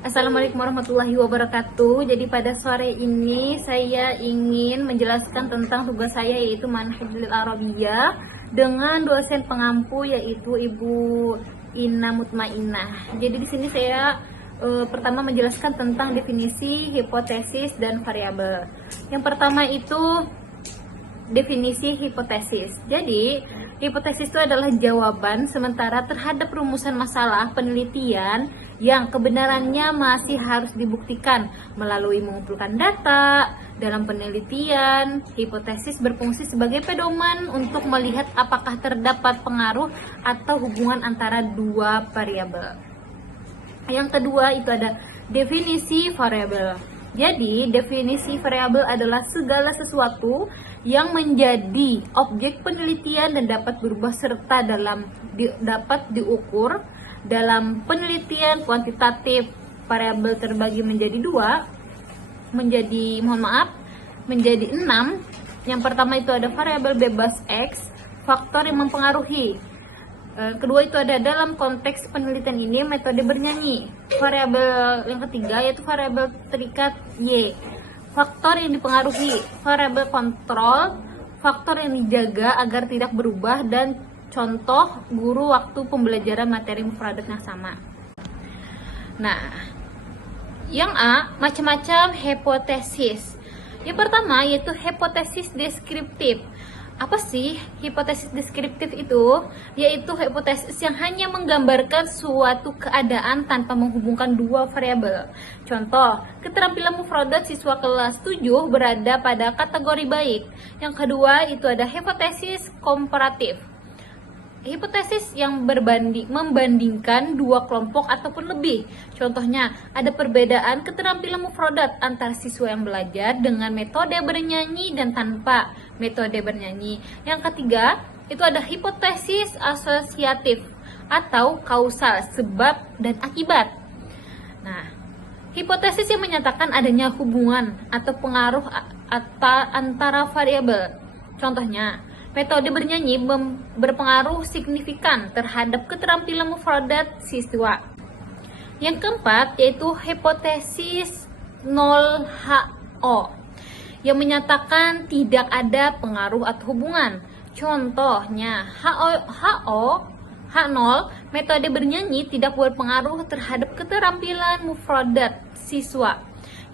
Assalamualaikum warahmatullahi wabarakatuh. Jadi pada sore ini saya ingin menjelaskan tentang tugas saya, yaitu Manhajul Arabiyah dengan dosen pengampu yaitu Ibu Ina Mutmainnah. Jadi di sini saya pertama menjelaskan tentang definisi, hipotesis, dan variabel. Yang pertama itu definisi hipotesis. Jadi, hipotesis itu adalah jawaban sementara terhadap rumusan masalah penelitian yang kebenarannya masih harus dibuktikan melalui mengumpulkan data. Dalam penelitian, hipotesis berfungsi sebagai pedoman untuk melihat apakah terdapat pengaruh atau hubungan antara dua variabel. Yang kedua itu ada definisi variabel. Jadi, definisi variabel adalah segala sesuatu yang menjadi objek penelitian dan dapat berubah serta dapat diukur. Dalam penelitian kuantitatif, variabel terbagi menjadi menjadi 6. Yang pertama itu ada variabel bebas X, faktor yang mempengaruhi. Kedua itu ada dalam konteks penelitian ini metode bernyanyi. Variabel yang ketiga yaitu variabel terikat Y, faktor yang dipengaruhi. Variabel kontrol, faktor yang dijaga agar tidak berubah, dan contoh guru waktu pembelajaran materi mufradat yang sama. Nah, yang A, macam-macam hipotesis. Yang pertama yaitu hipotesis deskriptif. Apa sih hipotesis deskriptif itu? Yaitu hipotesis yang hanya menggambarkan suatu keadaan tanpa menghubungkan dua variabel. Contoh, keterampilan mufradat siswa kelas 7 berada pada kategori baik. Yang kedua itu ada hipotesis komparatif. Hipotesis yang membandingkan dua kelompok ataupun lebih. Contohnya, ada perbedaan keterampilan mufradat antara siswa yang belajar dengan metode bernyanyi dan tanpa metode bernyanyi. Yang ketiga, itu ada hipotesis asosiatif atau kausal, sebab dan akibat. Nah, hipotesis yang menyatakan adanya hubungan atau pengaruh antara variabel. Contohnya, metode bernyanyi berpengaruh signifikan terhadap keterampilan mufradat siswa. Yang keempat yaitu hipotesis 0HO yang menyatakan tidak ada pengaruh atau hubungan. Contohnya H0 metode bernyanyi tidak berpengaruh terhadap keterampilan mufradat siswa.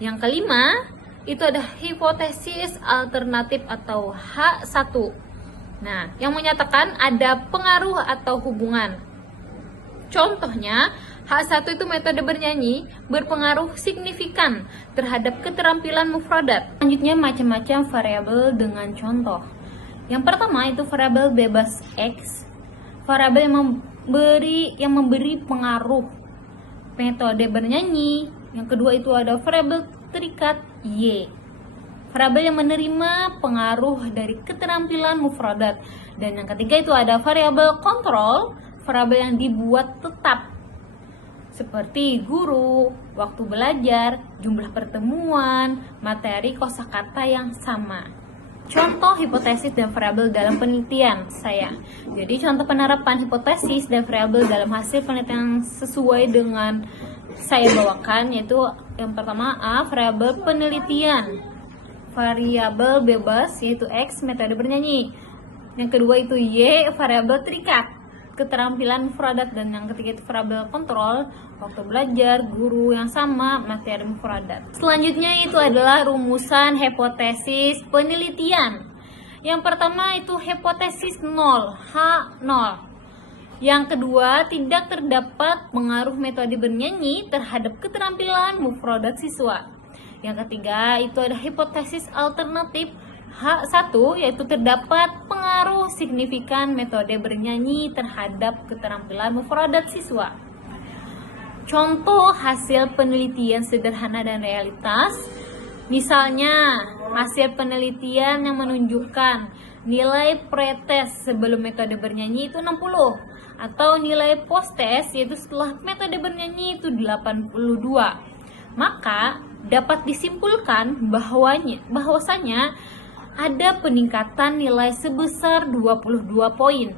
Yang kelima itu ada hipotesis alternatif atau H1. Nah, yang menyatakan ada pengaruh atau hubungan. Contohnya, H1 itu metode bernyanyi berpengaruh signifikan terhadap keterampilan mufradat. Selanjutnya macam-macam variabel dengan contoh. Yang pertama itu variabel bebas X, variabel yang memberi pengaruh metode bernyanyi. Yang kedua itu ada variabel terikat Y, variabel yang menerima pengaruh dari keterampilan mufradat. Dan yang ketiga itu ada variabel kontrol, variabel yang dibuat tetap seperti guru, waktu belajar, jumlah pertemuan, materi kosakata yang sama. Contoh hipotesis dan variabel dalam penelitian saya. Jadi contoh penerapan hipotesis dan variabel dalam hasil penelitian sesuai dengan saya bawakan yaitu yang pertama A, variabel penelitian. Variabel bebas yaitu X, metode bernyanyi. Yang kedua itu Y, variabel terikat, keterampilan mufradat. Dan yang ketiga itu variabel kontrol, waktu belajar, guru yang sama, materi mufradat. Selanjutnya itu adalah rumusan hipotesis penelitian. Yang pertama itu hipotesis 0, H0. Yang kedua, tidak terdapat pengaruh metode bernyanyi terhadap keterampilan mufradat siswa. Yang ketiga itu ada hipotesis alternatif H1 yaitu terdapat pengaruh signifikan metode bernyanyi terhadap keterampilan mufradat siswa. Contoh hasil penelitian sederhana dan realitas. Misalnya hasil penelitian yang menunjukkan nilai pretest sebelum metode bernyanyi itu 60 atau nilai post-test yaitu setelah metode bernyanyi itu 82. Maka dapat disimpulkan bahwasanya ada peningkatan nilai sebesar 22 poin.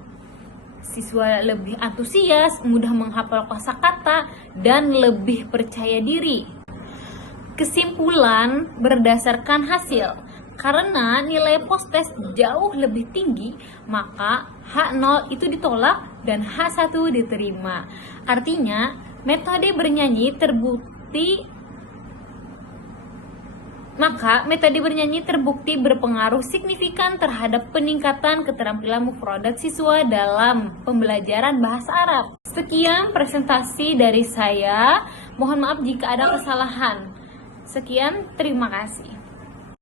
Siswa lebih antusias, mudah menghafal kosakata, dan lebih percaya diri. Kesimpulan berdasarkan hasil, karena nilai post-test jauh lebih tinggi, maka H0 itu ditolak dan H1 diterima. Artinya, metode bernyanyi terbukti berpengaruh signifikan terhadap peningkatan keterampilan mufradat siswa dalam pembelajaran bahasa Arab. Sekian presentasi dari saya. Mohon maaf jika ada kesalahan. Sekian, terima kasih.